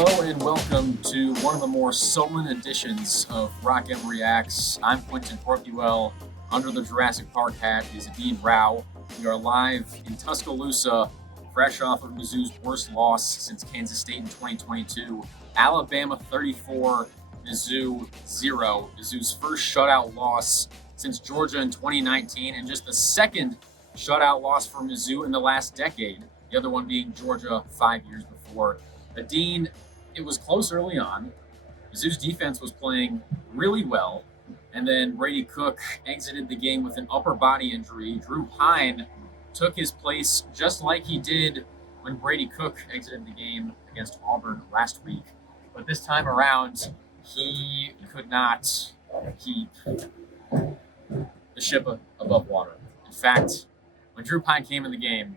Hello and welcome to one of the more sullen editions of Rock M Reacts. I'm Quentin Portuel. Under the Jurassic Park hat is Adeen Rao. We are live in Tuscaloosa, fresh off of Mizzou's worst loss since Kansas State in 2022. Alabama 34, Mizzou 0. Mizzou's first shutout loss since Georgia in 2019, and just the second shutout loss for Mizzou in the last decade. The other one being Georgia 5 years before. Adeen, it was close early on. Mizzou's defense was playing really well. And then Brady Cook exited the game with an upper body injury. Drew Pyne took his place just like he did when Brady Cook exited the game against Auburn last week. But this time around, he could not keep the ship above water. In fact, when Drew Pyne came in the game,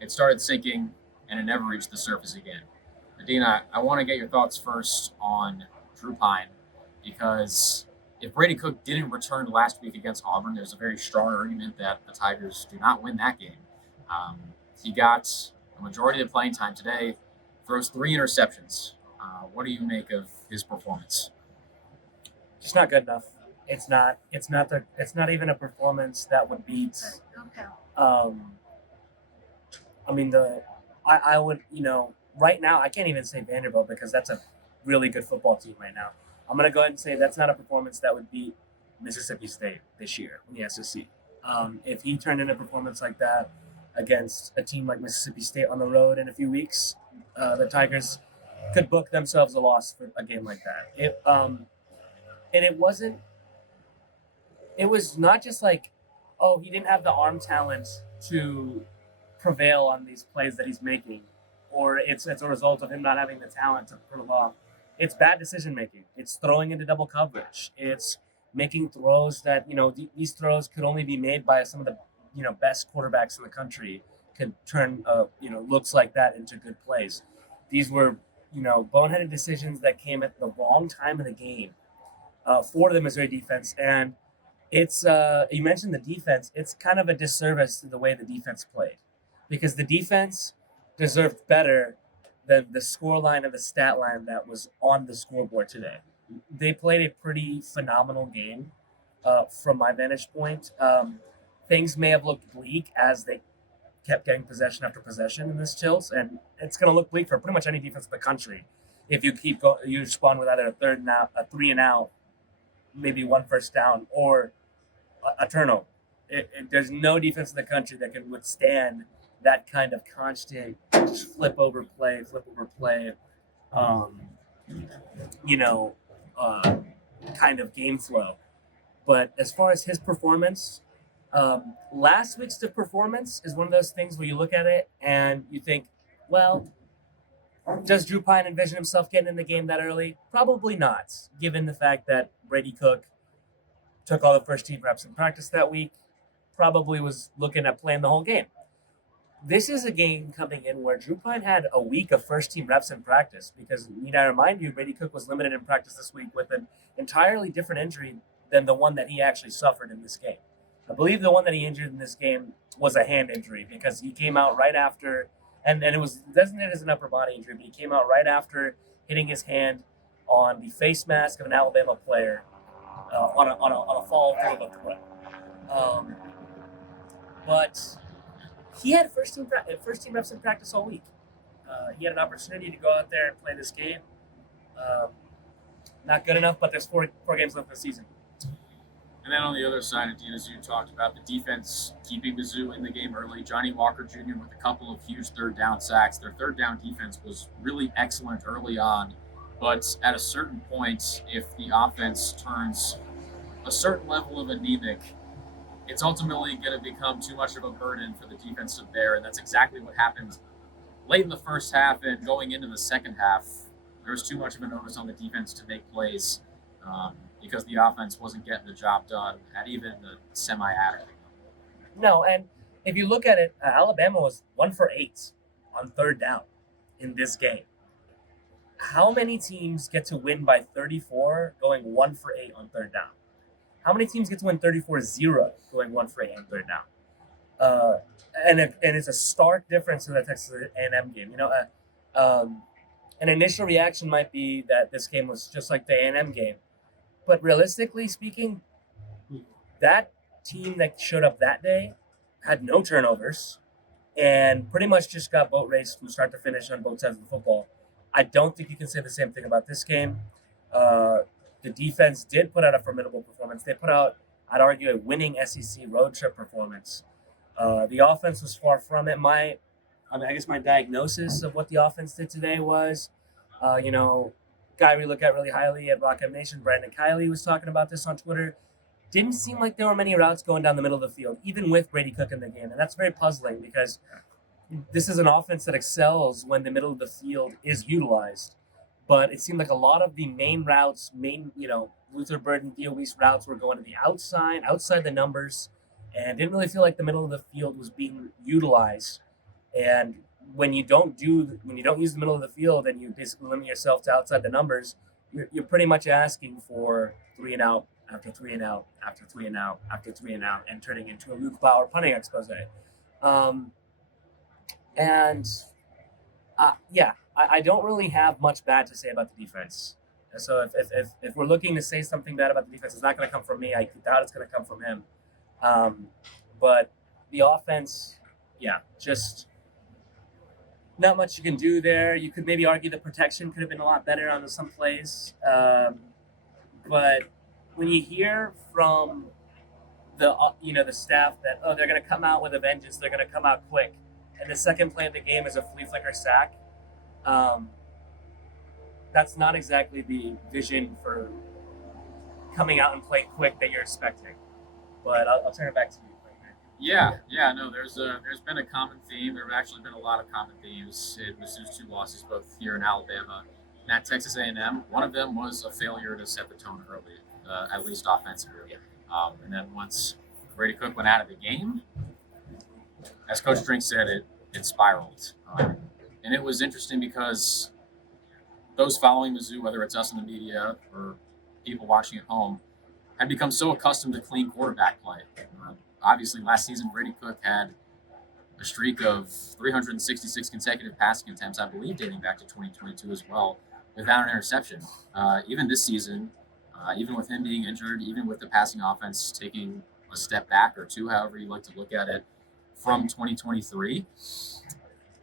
it started sinking and it never reached the surface again. Adeen, I want to get your thoughts first on Drew Pyne, because if Brady Cook didn't return last week against Auburn, there's a very strong argument that the Tigers do not win that game. He got a majority of the playing time today, throws 3 interceptions. What do you make of his performance? Just not good enough. It's not even a performance that would beat. I would, right now I can't even say Vanderbilt because that's a really good football team right now. I'm gonna go ahead and say that's not a performance that would beat Mississippi State this year in the SEC. If he turned in a performance like that against a team like Mississippi State on the road in a few weeks, the Tigers could book themselves a loss for a game like that. It was not just like, oh, he didn't have the arm talent to prevail on these plays that he's making, or it's a result of him not having the talent to pull it off. It's bad decision making. It's throwing into double coverage. It's making throws that, these throws could only be made by some of the, best quarterbacks in the country, could turn, looks like that into good plays. These were, boneheaded decisions that came at the wrong time of the game for the Missouri defense. And it's, you mentioned the defense, it's kind of a disservice to the way the defense played, because the defense deserved better than the score line of the stat line that was on the scoreboard today. They played a pretty phenomenal game from my vantage point. Things may have looked bleak as they kept getting possession after possession in this Chills, and it's going to look bleak for pretty much any defense in the country if you keep going. You respond with either a 3 and out, maybe 1 first down, or a turnover. There's no defense in the country that can withstand that kind of constant flip over play, kind of game flow. But as far as his performance, last week's performance is one of those things where you look at it and you think, well, does Drew Pyne envision himself getting in the game that early? Probably not, given the fact that Brady Cook took all the first team reps in practice that week, probably was looking at playing the whole game. This is a game coming in where Drew Pyne had a week of first-team reps in practice, because, need I remind you, Brady Cook was limited in practice this week with an entirely different injury than the one that he actually suffered in this game. I believe the one that he injured in this game was a hand injury, because he came out right after, and it was designated as an upper body injury, but he came out right after hitting his hand on the face mask of an Alabama player on a fall through of a throw. But he had first team reps in practice all week. He had an opportunity to go out there and play this game. Not good enough, but there's four games left in the season. And then on the other side, Adeen, as you talked about, the defense keeping Mizzou in the game early. Johnny Walker Jr. with a couple of huge third down sacks. Their third down defense was really excellent early on. But at a certain point, if the offense turns a certain level of anemic, it's ultimately going to become too much of a burden for the defense to bear, and that's exactly what happened late in the first half and going into the second half. There was too much of an onus on the defense to make plays because the offense wasn't getting the job done at even the semi-adequate. No, and if you look at it, Alabama was 1 for 8 on third down in this game. How many teams get to win by 34 going 1 for 8 on third down? How many teams get to win 34-0 going 1 for 8 on third down? And it's a stark difference in the Texas A&M game. An initial reaction might be that this game was just like the A&M game. But realistically speaking, that team that showed up that day had no turnovers and pretty much just got boat raced from start to finish on both sides of the football. I don't think you can say the same thing about this game. Uh, the defense did put out a formidable performance. They put out, I'd argue, a winning SEC road trip performance. The offense was far from it. I guess my diagnosis of what the offense did today was, guy we look at really highly at Rock M Nation, Brandon Kiley, was talking about this on Twitter. Didn't seem like there were many routes going down the middle of the field, even with Brady Cook in the game. And that's very puzzling because this is an offense that excels when the middle of the field is utilized. But it seemed like a lot of the main routes, Luther Burden, Theo Weiss routes were going to the outside the numbers, and didn't really feel like the middle of the field was being utilized. And when you don't use the middle of the field and you basically limit yourself to outside the numbers, you're pretty much asking for 3 and out after 3 and out after 3 and out after 3 and out, and turning into a Luke Bauer punting expose. I don't really have much bad to say about the defense. So if we're looking to say something bad about the defense, it's not going to come from me. I doubt it's going to come from him. But the offense, just not much you can do there. You could maybe argue the protection could have been a lot better on some plays. But when you hear from the staff that they're going to come out with a vengeance, they're going to come out quick, and the second play of the game is a flea flicker sack, that's not exactly the vision for coming out and playing quick that you're expecting. But I'll turn it back to you. No, there's been a common theme. There have actually been a lot of common themes in Mizzou's 2 losses, both here in Alabama and at Texas A&M. One of them was a failure to set the tone early, at least offensively. And then once Brady Cook went out of the game, as Coach Drink said, it spiraled. And it was interesting because those following Mizzou, whether it's us in the media or people watching at home, had become so accustomed to clean quarterback play. Obviously, last season, Brady Cook had a streak of 366 consecutive passing attempts, I believe, dating back to 2022 as well, without an interception. Even this season, even with him being injured, even with the passing offense taking a step back or two, however you like to look at it, from 2023,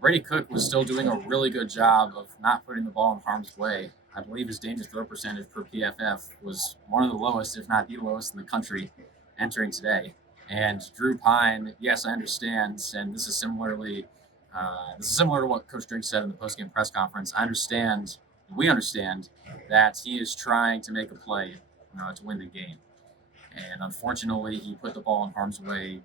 Brady Cook was still doing a really good job of not putting the ball in harm's way. I believe his dangerous throw percentage per PFF was one of the lowest, if not the lowest in the country entering today. And Drew Pyne, yes, I understand, and this is similar to what Coach Drink said in the postgame press conference. We understand that he is trying to make a play to win the game. And unfortunately, he put the ball in harm's way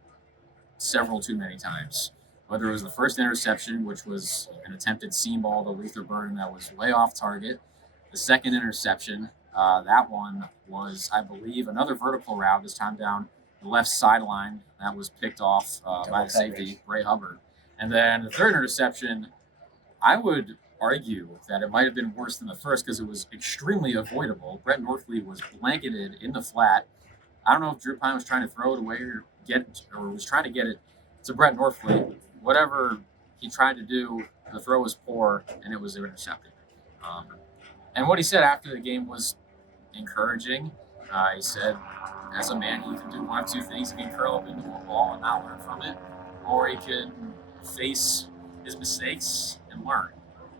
several too many times. Whether it was the first interception, which was an attempted seam ball to Luther Burden that was way off target. The second interception, that one was, I believe, another vertical route, this time down the left sideline, that was picked off by the safety, Ray Hubbard. And then the third interception, I would argue that it might have been worse than the first because it was extremely avoidable. Brett Northley was blanketed in the flat. I don't know if Drew Pyne was trying to throw it away or was trying to get it to Brett Northley. Whatever he tried to do, the throw was poor and it was intercepted. And what he said after the game was encouraging. He said, as a man, he can do one of two things. He can curl up into a ball and not learn from it, or he can face his mistakes and learn.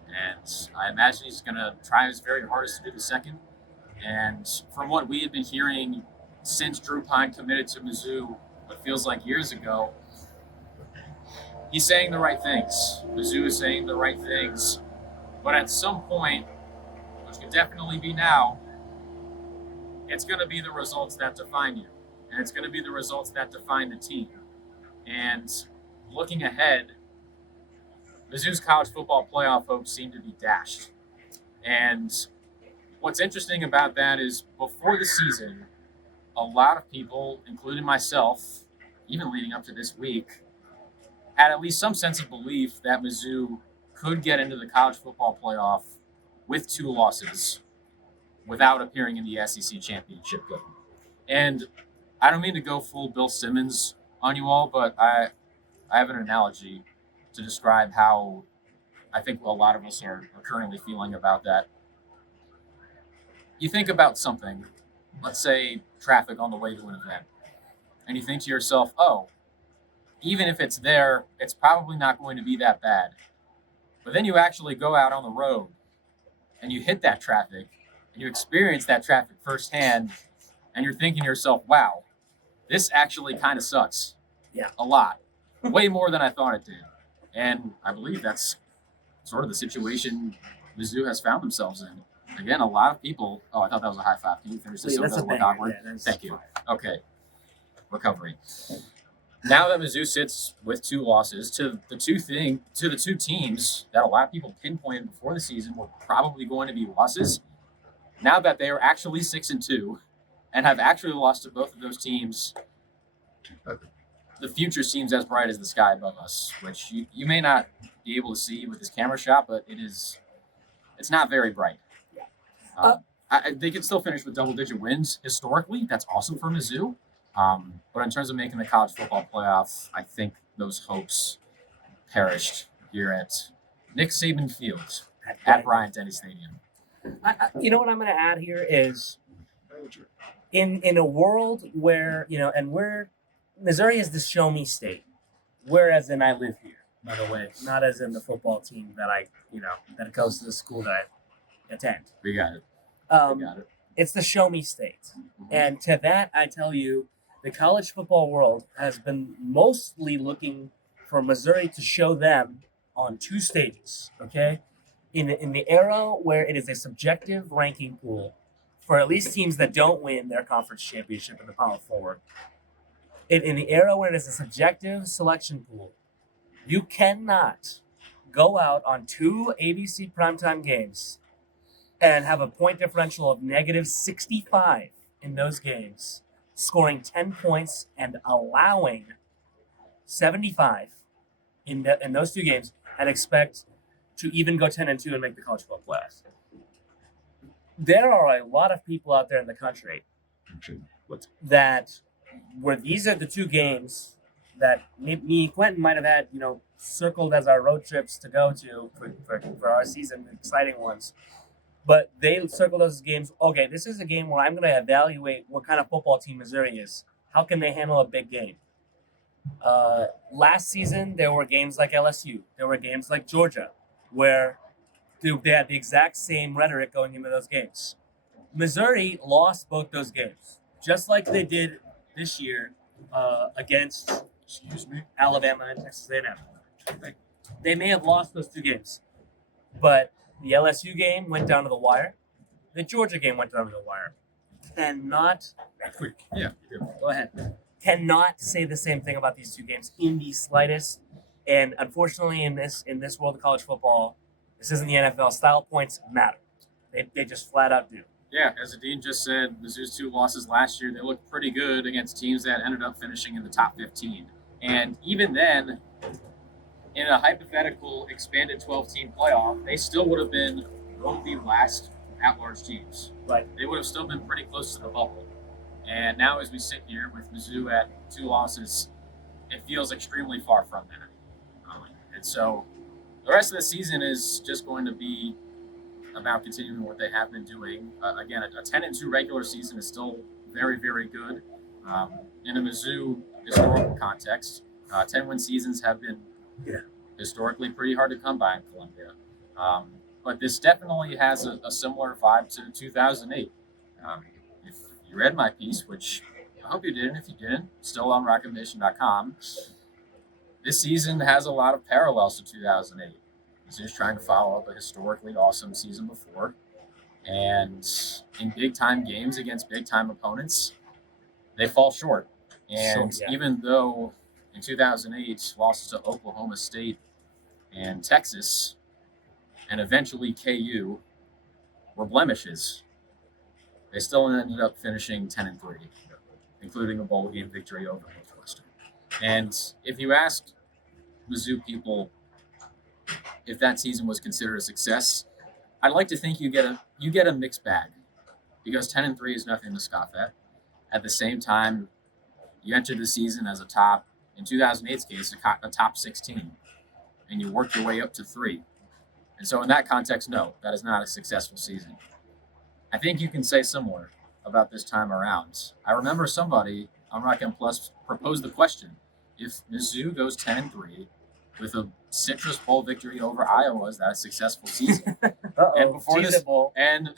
And I imagine he's going to try his very hardest to do the second. And from what we had been hearing since Drew Pyne committed to Mizzou, what feels like years ago, he's saying the right things. Mizzou is saying the right things. But at some point, which could definitely be now, it's going to be the results that define you. And it's going to be the results that define the team. And looking ahead, Mizzou's college football playoff hopes seem to be dashed. And what's interesting about that is before the season, a lot of people, including myself, even leading up to this week, had at least some sense of belief that Mizzou could get into the college football playoff with 2 losses without appearing in the SEC championship game. And I don't mean to go full Bill Simmons on you all, but I have an analogy to describe how I think a lot of us are currently feeling about that. You think about something, let's say traffic on the way to an event, and you think to yourself, oh, even if it's there, it's probably not going to be that bad. But then you actually go out on the road and you hit that traffic and you experience that traffic firsthand, and you're thinking to yourself, wow, this actually kind of sucks. Yeah. A lot. Way more than I thought it did. And I believe that's sort of the situation Mizzou has found themselves in. Again, a lot of people. Oh, I thought that was a high five. Can you finish this so it doesn't look awkward? Yeah, Thank you. Okay. Recovery. Now that Mizzou sits with 2 losses to the two teams that a lot of people pinpointed before the season were probably going to be losses, now that they are actually 6-2 and have actually lost to both of those teams, the future seems as bright as the sky above us, which you may not be able to see with this camera shot, but it's not very bright. They can still finish with double-digit wins. Historically, that's awesome for Mizzou. But in terms of making the college football playoff, I think those hopes perished here at Nick Saban Field at Bryant-Denny Stadium. You know what I'm going to add here is in a world where, and Missouri is the show me state, whereas I live here, by the way, not as in the football team that goes to the school that I attend. We got it. It's the show me state. Mm-hmm. And to that, I tell you, the college football world has been mostly looking for Missouri to show them on 2 stages, okay? In the era where it is a subjective ranking pool for at least teams that don't win their conference championship in the Power Four, in the era where it is a subjective selection pool, you cannot go out on 2 ABC primetime games and have a point differential of negative 65 in those games, scoring 10 points and allowing 75 in those 2 games, and expect to even go 10-2 and make the college football playoffs. There are a lot of people out there in the country that where these are the 2 games that me Quentin might have had, circled as our road trips to go to for our season, exciting ones. But they circle those games. Okay, this is a game where I'm going to evaluate what kind of football team Missouri is. How can they handle a big game? Last season, there were games like LSU. There were games like Georgia, where they had the exact same rhetoric going into those games. Missouri lost both those games, just like they did this year against Alabama and Texas A&M. They may have lost those 2 games, but the LSU game went down to the wire. The Georgia game went down to the wire. Go ahead. Cannot say the same thing about these 2 games in the slightest. And unfortunately, in this world of college football, this isn't the NFL. Style points matter. They just flat out do. Yeah, as Adeen just said, Mizzou's 2 losses last year, they looked pretty good against teams that ended up finishing in the top 15. And even then, in a hypothetical expanded 12-team playoff, they still would have been one of the last at-large teams. Right. They would have still been pretty close to the bubble. And now as we sit here with Mizzou at 2 losses, it feels extremely far from that. And so the rest of the season is just going to be about continuing what they have been doing. Again, a 10-2 regular season is still very, very good. In a Mizzou historical context, 10-win seasons have been historically pretty hard to come by in Columbia. But this definitely has a similar vibe to 2008. If you read my piece, which I hope you did, and if you didn't, still on rocketnation.com, this season has a lot of parallels to 2008. Mizzou's trying to follow up a historically awesome season before. And in big-time games against big-time opponents, they fall short. And even though in 2008, losses to Oklahoma State and Texas, and eventually KU, were blemishes, they still ended up finishing 10-3, including a bowl game victory over Northwestern. And if you ask Mizzou people if that season was considered a success, I'd like to think you get a mixed bag, because 10-3 is nothing to scoff at. At the same time, you entered the season as in 2008's case, a top 16, and you worked your way up to 3. And so in that context, no, that is not a successful season. I think you can say similar about this time around. I remember somebody on Rock M Plus proposed the question: if Mizzou goes 10-3 with a Citrus Bowl victory over Iowa, is that a successful season? And before this, and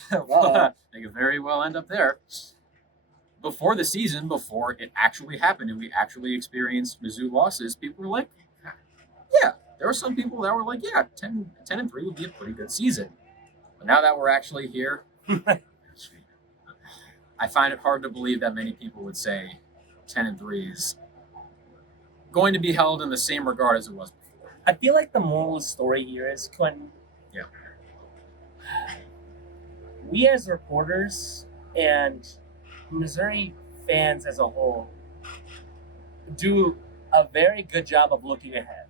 they could very well end up there. Before the season, before it actually happened, and we actually experienced Mizzou losses, people were like, yeah, there were some people that were like, yeah, 10-3 would be a pretty good season. But now that we're actually here, I find it hard to believe that many people would say 10-3 is going to be held in the same regard as it was before. I feel like the moral of the story here is, Quentin, we as reporters and Missouri fans as a whole do a very good job of looking ahead.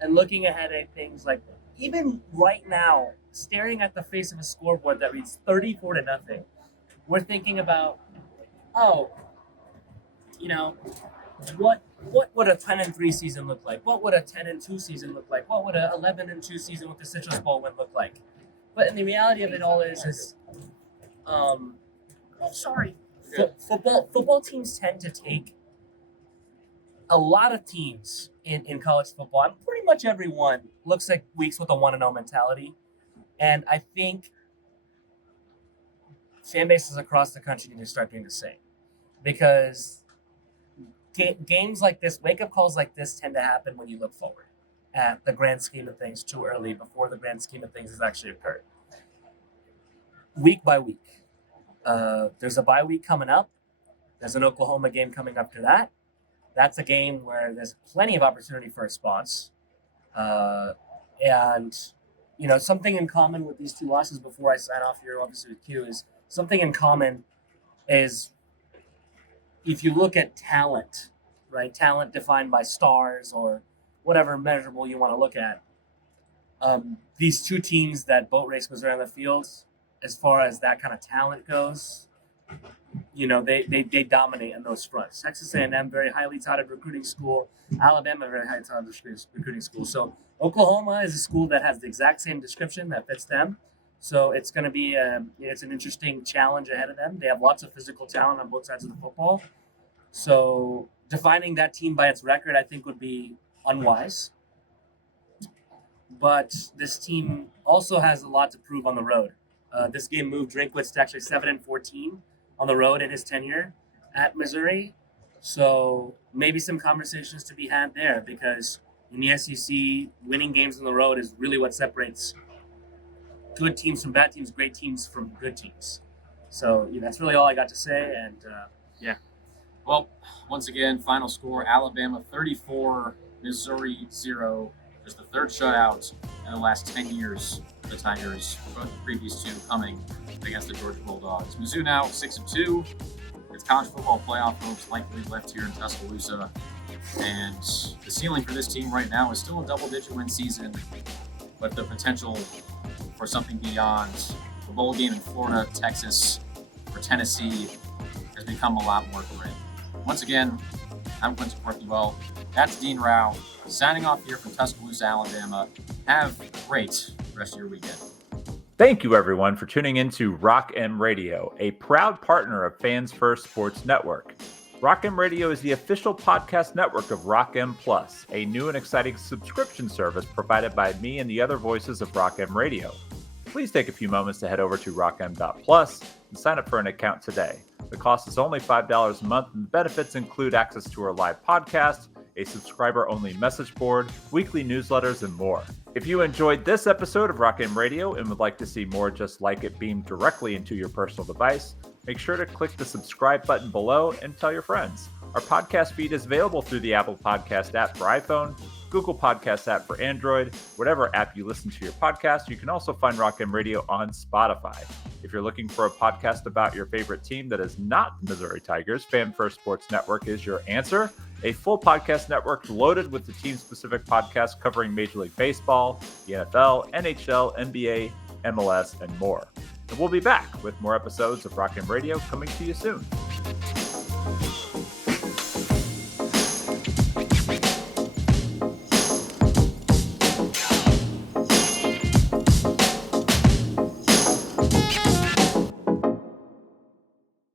And looking ahead at things like, even right now, staring at the face of a scoreboard that reads 34-0, we're thinking about, what would a 10-3 season look like? What would a 10-2 season look like? What would a 11-2 season with the Citrus Bowl win look like? But the reality of it all is football teams tend to take a lot of teams in college football, and pretty much everyone looks like weeks with a 1-0 mentality. And I think fan bases across the country need to start doing the same, because games like this, wake-up calls like this, tend to happen when you look forward at the grand scheme of things too early, before the grand scheme of things has actually occurred. Week by week. There's a bye week coming up. There's an Oklahoma game coming up to that. That's a game where there's plenty of opportunity for a response. And, something in common with these two losses before I sign off here, obviously with Q, is something in common is, if you look at talent, right? Talent defined by stars or whatever measurable you want to look at. These two teams that boat race was around the field, as far as that kind of talent goes, they dominate in those fronts. Texas A&M, very highly touted recruiting school. Alabama, very highly touted recruiting school. So Oklahoma is a school that has the exact same description that fits them. So it's going to be it's an interesting challenge ahead of them. They have lots of physical talent on both sides of the football. So defining that team by its record, I think, would be unwise. But this team also has a lot to prove on the road. This game moved Drinkwitz to actually 7-14 on the road in his tenure at Missouri. So maybe some conversations to be had there, because in the SEC, winning games on the road is really what separates good teams from bad teams, great teams from good teams. So that's really all I got to say. And Well, once again, final score: Alabama 34, Missouri 0. Just the third shutout in the last 10 years for the Tigers, both the previous two coming against the Georgia Bulldogs. Mizzou now 6-2. Its college football playoff hopes likely left here in Tuscaloosa. And the ceiling for this team right now is still a double-digit win season, but the potential for something beyond the bowl game in Florida, Texas, or Tennessee has become a lot more grim. Once again, I'm Quentin and Adeen. That's Dean Rao, signing off here from Tuscaloosa, Alabama. Have a great rest of your weekend. Thank you, everyone, for tuning in to Rock M Radio, a proud partner of Fans First Sports Network. Rock M Radio is the official podcast network of Rock M Plus, a new and exciting subscription service provided by me and the other voices of Rock M Radio. Please take a few moments to head over to rockm.plus and sign up for an account today. The cost is only $5 a month, and the benefits include access to our live podcast, a subscriber-only message board, weekly newsletters, and more. If you enjoyed this episode of Rock M Radio and would like to see more just like it beamed directly into your personal device, make sure to click the subscribe button below and tell your friends. Our podcast feed is available through the Apple Podcast app for iPhone, Google Podcast app for Android, whatever app you listen to your podcast. You can also find Rock M Radio on Spotify. If you're looking for a podcast about your favorite team that is not the Missouri Tigers, Fan First Sports Network is your answer. A full podcast network loaded with the team-specific podcasts covering Major League Baseball, the NFL, NHL, NBA, MLS, and more. And we'll be back with more episodes of Rock M Radio coming to you soon.